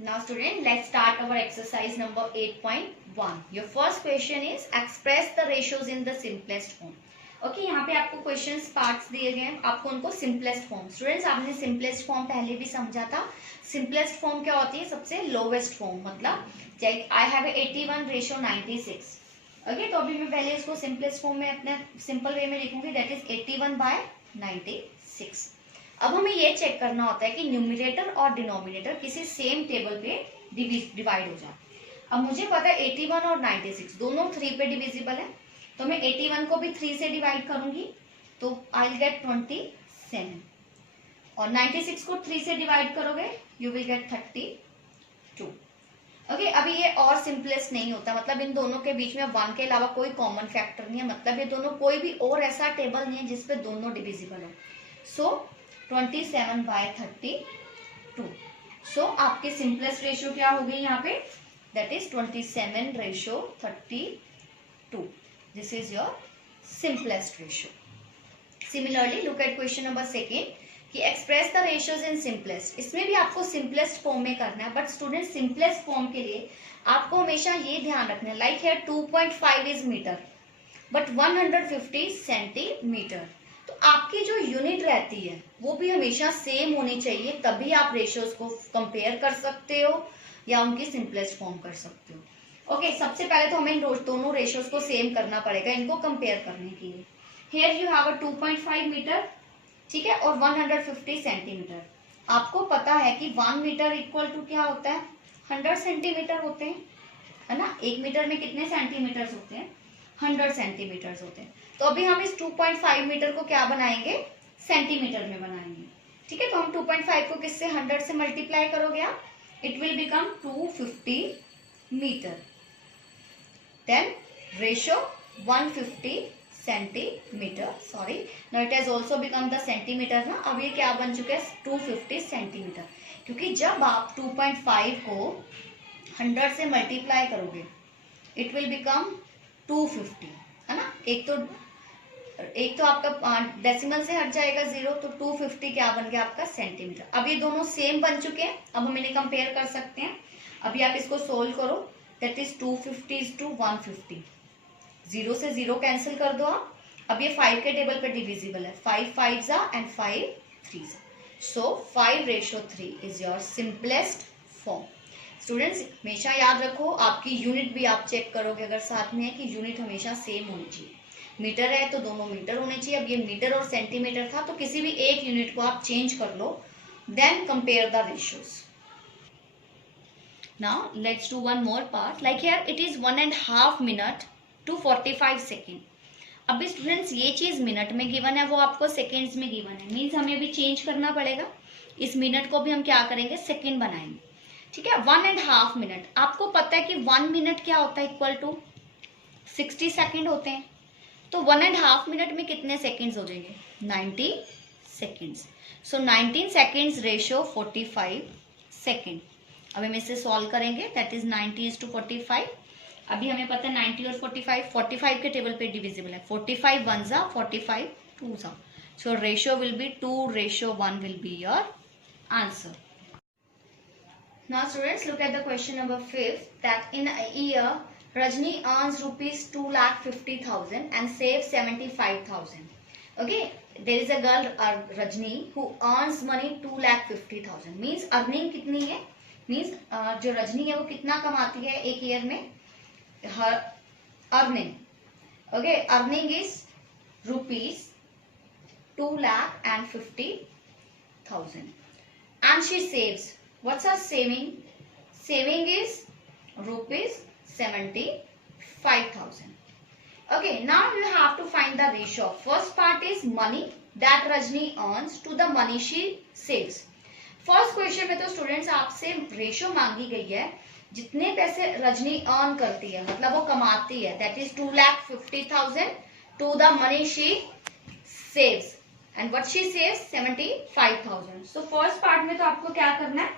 Now student, let's start our exercise number 8.1. Your first question is express the ratios in the simplest form. Okay, यहाँ पे आपको questions parts दिए गए हैं, आपको उनको सिंपलेस्ट फॉर्म, स्टूडेंट्स आपने सिंपलेस्ट फॉर्म पहले भी समझा था. सिंपलेस्ट फॉर्म क्या होती है? सबसे लोवेस्ट फॉर्म, मतलब आई हैव 81:96. ओके, तो अभी मैं पहले इसको सिंपलेस्ट फॉर्म में अपने सिंपल वे में लिखूंगी, दैट इज 81/96. अब हमें ये चेक करना होता है कि न्यूमरेटर और डिनोमिनेटर किसी सेम टेबल पे डिवाइड हो जाए. अब मुझे पता है 81 और 96 दोनों 3 पे डिविजिबल है, तो मैं 81 को भी 3 से डिवाइड करूंगी तो आई विल गेट 27, और 96 को 3 से डिवाइड करोगे यू विल गेट 32. ओके, अभी ये और सिंपलेस्ट नहीं होता, मतलब इन दोनों के बीच में 1 के अलावा कोई कॉमन फैक्टर नहीं है, मतलब ये दोनों कोई भी और ऐसा टेबल नहीं है जिसपे दोनों डिविजिबल हो. सो 27/32. सो आपके सिंपलेस्ट रेशियो क्या हो गई यहाँ पे? That is 27/32. This is your simplest ratio. Similarly look at question number 2 कि express the ratios in simplest. इसमें भी आपको सिंपलेस्ट फॉर्म में करना है, बट स्टूडेंट सिंपलेस्ट फॉर्म के लिए आपको हमेशा ये ध्यान रखना है, like here 2.5 is metre but 150 centimetre. तो आपकी जो यूनिट रहती है वो भी हमेशा सेम होनी चाहिए, तभी आप रेशियोज को कंपेयर कर सकते हो या उनकी सिंपलेस्ट फॉर्म कर सकते हो. ओके, सबसे पहले तो हमें इन दोनों रेशियोज को सेम करना पड़ेगा इनको कंपेयर करने के लिए. Here you have a 2.5 metre, ठीक है, और 150 सेंटीमीटर. आपको पता है कि 1 मीटर इक्वल टू क्या होता है? 100 सेंटीमीटर होते हैं, है ना. 1 मीटर में कितने सेंटीमीटर होते हैं? 100 सेंटीमीटर होते हैं. तो अभी हम इस 2.5 मीटर को क्या बनाएंगे? सेंटीमीटर में बनाएंगे. ठीक है, तो हम 2.5 को किससे? 100 से मल्टीप्लाई करोगे आप, it will become 250 metre. Then ratio 150 centimetre, sorry now it has also become the centimetre ना. अब ये क्या बन चुके हैं? 250 सेंटीमीटर, क्योंकि जब आप 2.5 को 100 से मल्टीप्लाई करोगे इट विल बिकम 250, है ना. एक तो आपका डेसिमल से हट जाएगा 0, तो 250 क्या बन गया आपका? सेंटीमीटर. अब ये दोनों सेम बन चुके हैं, अब हम इन्हें कंपेयर कर सकते हैं. अभी आप इसको सोल्व करो, दैट इज 250 to 150. 0 से 0 कैंसिल कर दो आप. अब ये 5 के टेबल पे डिविजिबल है, 5 5s and 5 3s. So 5:3 is your simplest form. Students हमेशा याद रखो, आपकी यूनिट भी आप चेक करोगे अगर साथ में है कि यूनिट हमेशा सेम होनी चाहिए. मीटर है तो दोनों मीटर होने चाहिए. अब ये मीटर और सेंटीमीटर था तो किसी भी एक यूनिट को आप चेंज कर लो, then compare the ratios. Now let's do one more part. Like here it is 1.5 minute to 45 second. अभी स्टूडेंट्स ये चीज मिनट में गिवन है, वो आपको सेकेंड्स में गिवन है, मीन्स हमें अभी चेंज करना पड़ेगा. इस मिनट को भी हम क्या करेंगे? सेकेंड बनाएंगे. ठीक है, 1.5 मिनट. आपको पता है कि 1 मिनट क्या होता है? इक्वल टू 60 सेकेंड होते हैं. तो 1.5 मिनट में कितने सेकेंड्स हो जाएंगे? 90 सेकेंड्स. सो 19 सेकेंड्स रेशियो 45 सेकेंड. अब हम इसे सॉल्व करेंगे, दैट इज 90:45. अभी हमें पता है 90 और 45 के टेबल पे डिविजिबल है. 45 1s are 45 2s are. So ratio will be 2:1 will be your answer. Now students look at the question number 5, that in a year Rajni earns rupees 2,50,000 and saves 75,000. Okay, there is a girl Rajni who earns money 2,50,000. Means earning कितनी है? Means जो रजनी है वो कितना कमाती है एक year में? Her earning, okay, earning is rupees 2,50,000 and she saves. What's her saving? Saving is rupees 75,000. Okay, now you have to find the ratio. First part is money that Rajni earns to the money she saves. First question में तो students आपसे ratio मांगी गई है जितने पैसे Rajni earn करती है, मतलब वो कमाती है, that is 2,50,000 to the money she saves, and what she saves 75,000. So first part में तो आपको क्या करना है?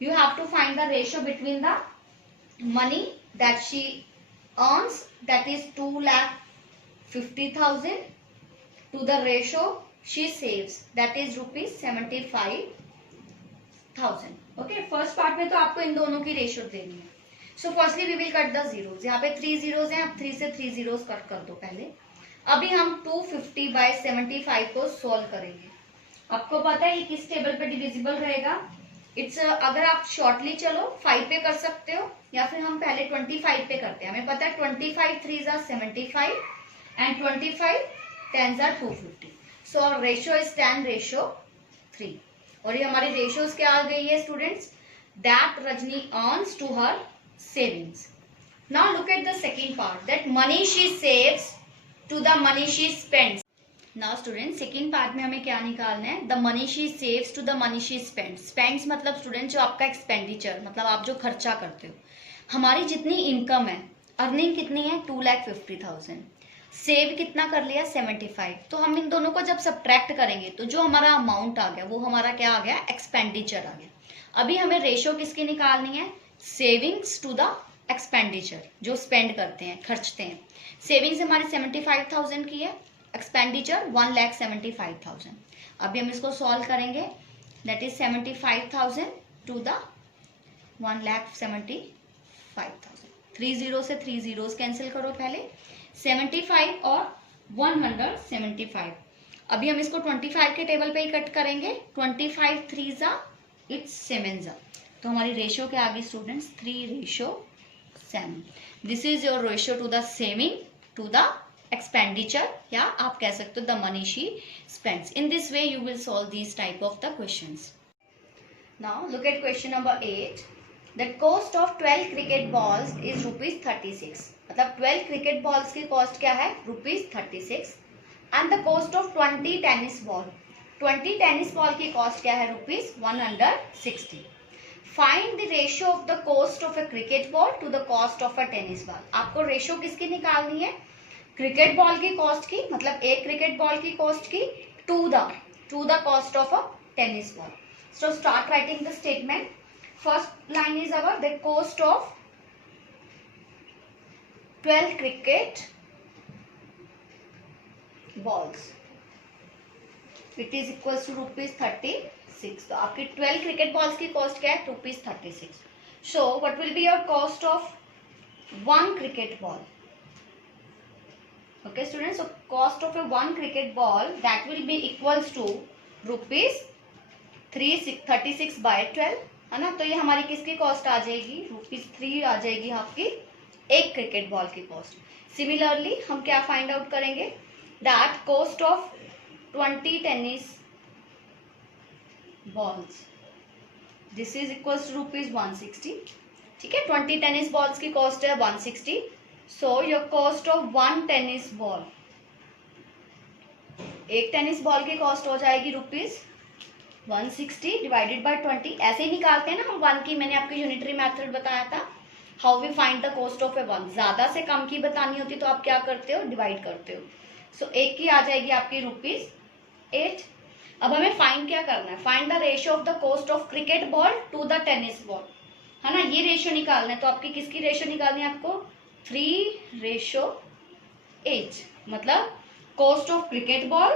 You have to find the ratio between the money that she earns, that is 2,50,000 to the ratio she saves, that is rupees 75,000. Okay, first part में तो आपको इन दोनों की रेशियो देनी है। So firstly we will cut the zeros. यहाँ पे 3 जीरोस हैं, आप 3 से 3 जीरोस कट कर दो पहले। अभी हम 250/75 को सॉल्व करेंगे। आपको पता है ये किस टेबल पे डिविजिबल रहेगा? इट्स अगर आप शॉर्टली चलो 5 पे कर सकते हो, या फिर हम पहले 25 पे करते हैं। हमें पता है 25 3s are 75 and 25 10s are 250। So our ratio is 10:3। और ये हमारी रेशियोज क्या आ गई है students? That Rajni earns to her savings. Now look at the second part, that money she saves to the money she spends. Now student second part में हमें क्या निकालना है? The money she saves to the money she spends. Spends मतलब student जो आपका expenditure, मतलब आप जो खर्चा करते हो। हमारी जितनी इनकम है, अर्निंग कितनी है? 2,50,000। सेव कितना कर लिया? 75। तो हम इन दोनों को जब सब्ट्रैक्ट करेंगे तो जो हमारा अमाउंट आ गया वो हमारा क्या आ गया? एक्सपेंडिचर आ गया। अभी हमें रेशियो किसकी निकालनी है? सेविंग्स टू द एक्सपेंडिचर, जो स्पेंड करते हैं, खर्चते हैं। सेविंग्स हमारी 75,000 की है, एक्सपेंडिचर 1,75,000। अभी हम इसको सॉल्व करेंगे, that is 75,000 to the 1,75,000। 3 zero से 3 जीरोस कैंसिल करो पहले, 75 और 175। अभी हम इसको 25 के टेबल पे ही कट करेंगे। 25 3s इट्स 7s। तो हमारी रेशियो क्या आ गई students? 3:7। This is your ratio to the saving to the expenditure, या आप कह सकते हो the money she spends. In this way you will solve these type of the questions. Now look at question number 8। The cost of 12 cricket balls is ₹36। मतलब 12 cricket balls की cost क्या है? ₹36। And the cost of 20 tennis ball, 20 tennis ball की cost क्या है? ₹160। Find the ratio of the cost of a cricket ball to the cost of a tennis ball. आपको ratio किसकी निकालनी है? क्रिकेट बॉल की कॉस्ट की, मतलब एक क्रिकेट बॉल की कॉस्ट की, to the cost of a tennis ball. So start writing the statement. First line is our the cost of 12 cricket balls, it is equals to ₹36। तो आपकी 12 cricket balls की cost क्या है? ₹36। सो what will be your cost of 1 cricket ball? Okay students, so cost of a 1 cricket ball, that will be equals to ₹36/12, है ना? तो ये हमारी किसकी कॉस्ट आ जाएगी? ₹3 आ जाएगी आपकी एक क्रिकेट बॉल की कॉस्ट। सिमिलरली हम क्या फाइंड आउट करेंगे? That cost of 20 tennis balls, this is equals to ₹160। ठीक है, 20 टेनिस बॉल्स की कॉस्ट है 160। So your cost of 1 tennis ball, एक टेनिस बॉल की कॉस्ट हो जाएगी ₹160 डिवाइडेड बाय 20। ऐसे ही निकालते हैं ना हम 1 की। मैंने आपको यूनिटरी मेथड बताया था, how we find the cost of a 1। ज्यादा से कम की बतानी होती तो आप क्या करते हो? डिवाइड करते हो। सो एक की आ जाएगी आपकी ₹8। अब हमें फाइंड क्या करना है? Find the ratio of the cost of cricket ball to the tennis ball, है ना? ये रेशियो निकालना है। तो आपकी किसकी रेशियो निकालनी है? आपको 3:8, मतलब cost of cricket ball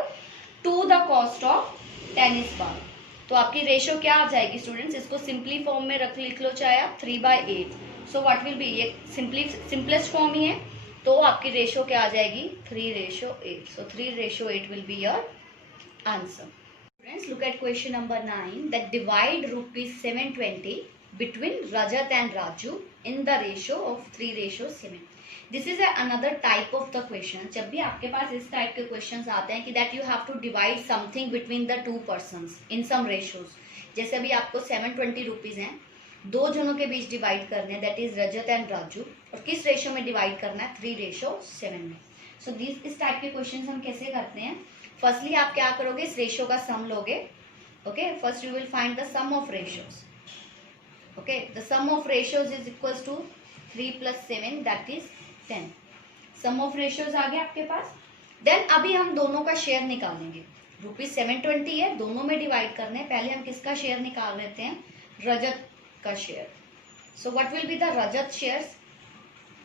to the cost of tennis ball. तो आपकी रेशियो क्या आ जाएगी स्टूडेंट्स? इसको सिंपली फॉर्म में लिख लो चाहे आप, 3/8। सो व्हाट विल बी, ये सिंपलेस्ट फॉर्म ही है। तो आपकी रेशियो क्या आ जाएगी? 3:8। सो 3:8 will be your answer. Students look at question number 9, that divide ₹720 between Rajat and Raju in the ratio of 3:7। This is another type of the question। जब भी आपके पास इस टाइप के क्वेश्चंस आते हैं कि that you have to divide something between the two persons in some ratios। जैसे अभी आपको 720 रुपीज हैं, दो जनों के बीच डिवाइड करने हैं, that is Rajat and Raju. और किस रेशियो में डिवाइड करना है? 3:7 में। सो इस टाइप के क्वेश्चन हम कैसे करते हैं? फर्स्टली आप क्या करोगे? इस रेशियो का सम लोगे। Okay, first you will find the sum of ratios. Okay, the sum of ratios is equals to 3 plus 7, that is 10। sum of ratios आ गया आपके पास। देन अभी हम दोनों का शेयर निकालेंगे। ₹720 है, दोनों में डिवाइड करने। पहले हम किसका शेयर निकाल लेते हैं? रजत का share. So what will be the Rajat shares?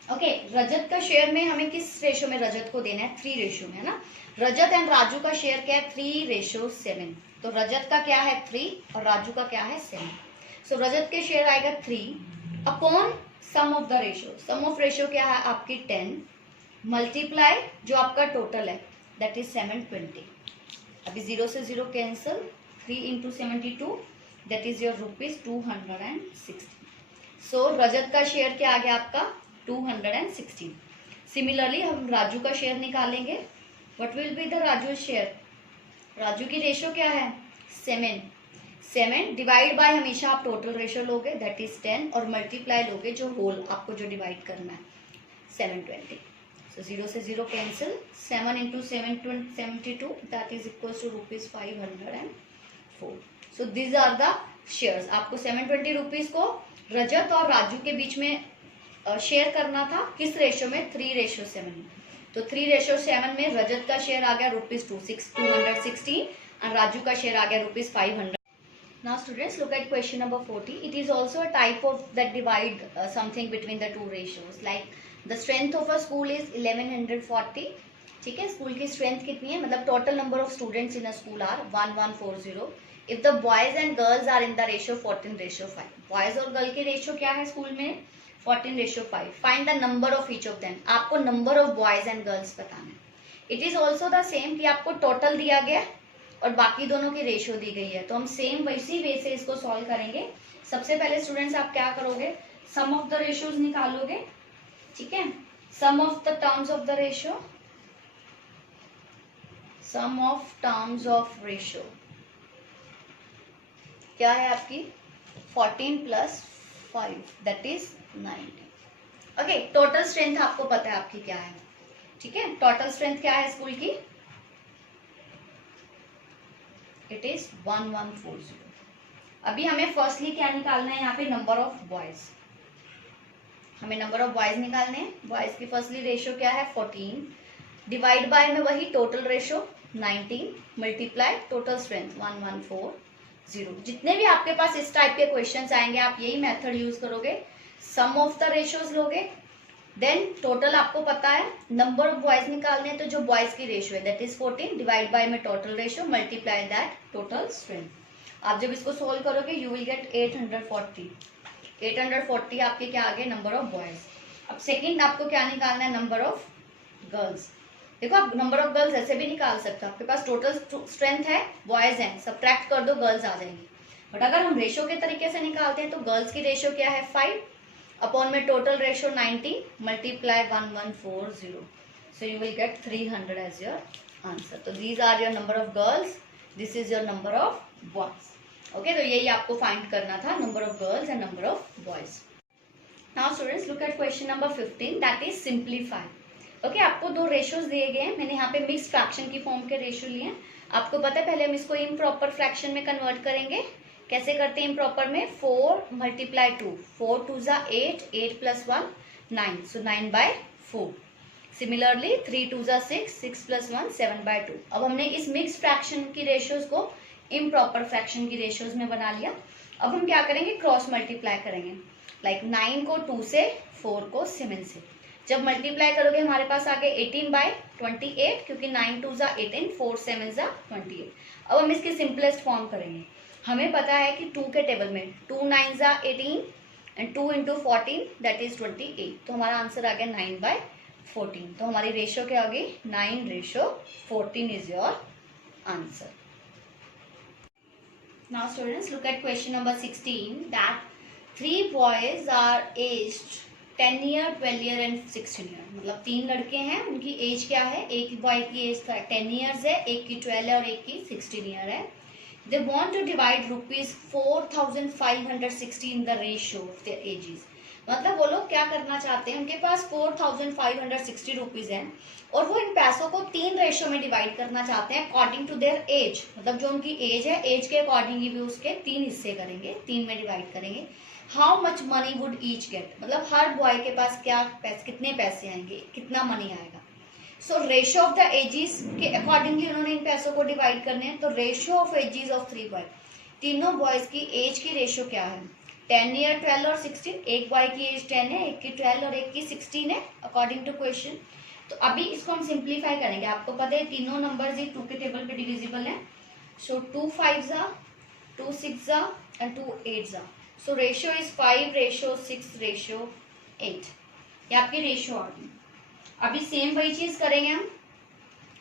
Okay, Rajat का शेयर में हमें किस रेशियो में रजत को देना है? 3 रेशियो में, है ना? रजत एंड राजू का शेयर क्या है? 3:7। तो रजत का क्या है? 3 और राजू का क्या है? 7। सो रजत के शेयर आएगा 3 upon sum of the ratio. Sum of ratio क्या है आपकी 10 मल्टीप्लाई जो आपका टोटल है दैट इज 720। अभी 0 से 0 cancel, 3 into 72 that is your ₹216। सो रजत का शेयर क्या आ गया आपका 216। सिमिलरली हम राजू का शेयर निकालेंगे। What will be the Raju share? Raju की रेशियो क्या है 7 डिवाइड बाय हमेशा आप टोटल रेशियो लोगे दैट इज 10 और मल्टीप्लाई लोगे जो होल आपको जो डिवाइड करना है 720। सो 0 से 0 cancel, 7 into 72 that is equal to ₹504। So these are the shares. आपको 720 रुपीज को रजत और राजू के बीच में शेयर करना था। किस रेशियो में? 3:7 में। तो 3:7 में रजत का शेयर आ गया ₹216 और राजू का शेयर आ गया ₹500। Now students, look at question number 40. It is also a type of that divide something between the two ratios. Like the strength of a school is 1140. ठीक है, स्कूल की स्ट्रेंथ कितनी है? मतलब total number of students in a school are 1140. If the boys and girls are in the ratio 14:5. Boys और girl की ratio क्या है स्कूल में? 14:5. Find the number of each of them. आपको number of boys and girls बताना है। It is also the same कि आपको टोटल दिया गया और बाकी दोनों की रेशियो दी गई है। तो हम सेम वैसी वे से इसको सॉल्व करेंगे। सबसे पहले स्टूडेंट्स आप क्या करोगे? सम ऑफ द रेशियोज निकालोगे। ठीक है, sum of the terms of the ratio, sum of terms of ratio क्या है आपकी 14 + 5 that is 90। Okay, total strength आपको पता है आपकी क्या है। ठीक है, टोटल स्ट्रेंथ क्या है स्कूल की? It is 1140। अभी हमें फर्स्टली क्या निकालना है यहाँ पे? Number of boys. हमें नंबर ऑफ बॉयज निकालने हैं। बॉयज की फर्स्टली रेशियो क्या है 14 डिवाइड बाय में वही total ratio 19 multiply total strength 1140। जितने भी आपके पास इस टाइप के क्वेश्चंस आएंगे आप यही मेथड यूज करोगे। सम ऑफ द रेशियोज लोगे, देन टोटल आपको पता है, नंबर ऑफ बॉयज निकालने हैं तो जो बॉयज की रेशियो है दैट इज 14 डिवाइड बाय में total ratio multiply that total strength. आप जब इसको सोल्व करोगे यू विल गेट 840। 840 आपके क्या आ गए? Number of boys. अब सेकंड आपको क्या निकालना है? Number of girls. देखो आप नंबर ऑफ गर्ल्स ऐसे भी निकाल सकते हो। आपके पास टोटल स्ट्रेंथ है, बॉयज हैं, सब्ट्रैक्ट कर दो गर्ल्स आ जाएंगी। बट अगर हम रेशियो के तरीके से निकालते हैं तो गर्ल्स की रेशियो क्या है 5 अपॉन में total ratio 90 multiply 1140। So you will get 300 as your answer. तो these are your number of girls, this is your number of boys. Okay, तो यही आपको फाइंड करना था, number of girls and number of boys. Now students look at question number 15 that is simplify. Okay, आपको दो ratios दिए गए हैं। मैंने यहाँ पे मिक्स फ्रैक्शन की फॉर्म के रेशियो लिए हैं। आपको पता है पहले हम इसको इम्प्रॉपर फ्रैक्शन में कन्वर्ट करेंगे। कैसे करते हैं इम्प्रॉपर में? 4 × 2, 4 2 = 8, 8 + 1 9, सो 9/4। सिमिलरली 3 2 = 6, 6 + 1 7/2। अब हमने इस मिक्स फ्रैक्शन की रेशियोज को इम्प्रॉपर फ्रैक्शन की रेशियोज में बना लिया। अब हम क्या करेंगे? क्रॉस मल्टीप्लाई करेंगे। लाइक 9 को 2 से, 4 को 7 से। जब मल्टीप्लाई करोगे हमारे पास आ गए 18/28 क्योंकि 9 2 = 18, 4 7 = 28। अब हम इसकी सिंपलेस्ट फॉर्म करेंगे। हमें पता है कि 2 के टेबल में 2 9 = 18 एंड 2 × 14 दैट इज 28। तो हमारा आंसर आ गया 9/14। तो हमारी रेशियो क्या होगी? 9:14 is your answer. Now students look at question number 16 that 3 boys are aged 10 year 12 year and 16 year. मतलब 3 लड़के हैं, उनकी एज क्या है? एक बॉय की एज 10 ईयर्स है, एक की 12 है और एक की 16 ईयर है। They want to divide ₹4,560 in the ratio of their ages. मतलब वो लोग क्या करना चाहते हैं? उनके पास 4,560 रुपीज है और वो इन पैसों को 3 रेशियो में डिवाइड करना चाहते हैं अकॉर्डिंग टू देयर एज। मतलब जो उनकी एज है, एज के अकॉर्डिंग ही भी उसके 3 हिस्से करेंगे, 3 में डिवाइड करेंगे। How much money would each get? मतलब हर बॉय के पास क्या पैसे, कितने पैसे आएंगे, कितना मनी आएगा। So ratio of the ages के अकॉर्डिंगली उन्होंने इन पैसों को डिवाइड करने हैं। तो ratio of ages of 3 boy, तीनों बॉयज की एज की रेशियो क्या है? 10 ईयर 12 और 16। एक बॉय की एज 10 है, एक की 12 और एक की 16 है अकॉर्डिंग टू क्वेश्चन। तो अभी इसको हम सिंप्लीफाई करेंगे। आपको पता है तीनों नंबर्स ही 2 के टेबल पे डिविजिबल है। सो 2 5 ज़ा, 2 6 ज़ा एंड 2 8 ज़ा। सो रेशियो इज 5:6:8, ये आपकी रेशियो आ गई। अभी सेम वही चीज करेंगे हम।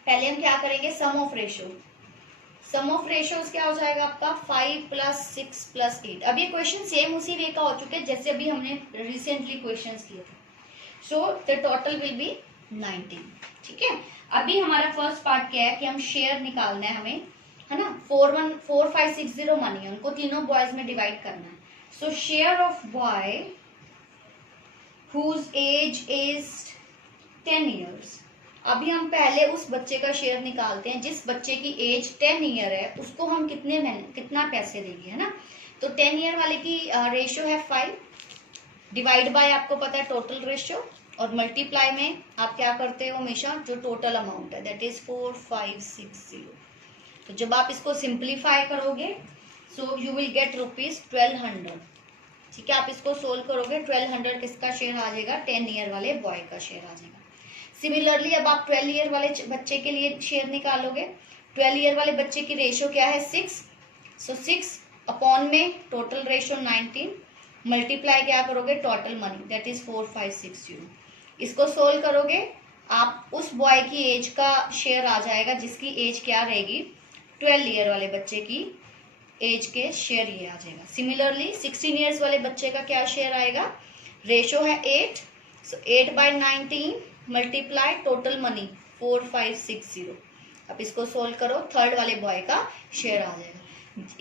पहले हम क्या करेंगे, sum of ratio. Sum of ratios क्या हो जाएगा आपका 5 + 6 + 8। अब ये क्वेश्चन सेम उसी वे का हो चुके हैं जैसे अभी हमने रिसेंटली क्वेश्चंस किए थे। So the total will be 19। ठीक है, अभी हमारा फर्स्ट पार्ट क्या है कि हम शेयर निकालना है हमें, है ना। 4 5 6 0 मनी है, उनको तीनों बॉयज में डिवाइड करना है। So share of boy whose age is 10 years। अभी हम पहले उस बच्चे का शेयर निकालते हैं जिस बच्चे की एज 10 ईयर है, उसको हम कितना पैसे देंगे, है ना। तो 10 ईयर वाले की रेशियो है 5, डिवाइड बाय आपको पता है टोटल रेशियो, और मल्टीप्लाई में आप क्या करते हो हमेशा, जो टोटल अमाउंट है दैट इज 4560। तो जब आप इसको सिंप्लीफाई करोगे सो यू विल गेट ₹1200। ठीक है, आप इसको सोल्व करोगे 1200 किसका शेयर आ जाएगा, 10 ईयर वाले बॉय का शेयर आ जाएगा। सिमिलरली अब आप 12 ईयर वाले बच्चे के लिए शेयर निकालोगे। 12 ईयर वाले बच्चे की रेशियो क्या है 6, सो 6 अपॉन में टोटल रेशियो 19, मल्टीप्लाई क्या करोगे टोटल मनी दैट इज 4560। इसको सोल्व करोगे आप उस बॉय की एज का शेयर आ जाएगा जिसकी एज क्या रहेगी 12 ईयर वाले बच्चे की एज के शेयर ये आ जाएगा। सिमिलरली 16 ईयर्स वाले बच्चे का क्या शेयर आएगा, रेशियो है 8, सो 8/19 मल्टीप्लाई टोटल मनी 4560। अब इसको सोल्व करो, थर्ड वाले बॉय का शेयर आ जाएगा।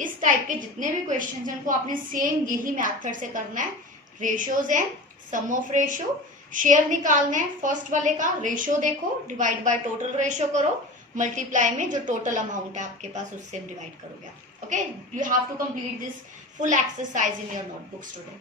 इस टाइप के जितने भी क्वेश्चन हैं उनको आपने सेम यही मेथड से करना है। रेशियोज है, सम ऑफ रेशियो, शेयर निकालना है फर्स्ट वाले का, रेशियो देखो, डिवाइड बाय टोटल रेशियो करो, मल्टीप्लाई में जो टोटल अमाउंट है आपके पास उससे डिवाइड करोगे आप। Okay, you have to complete this full exercise in your notebook student.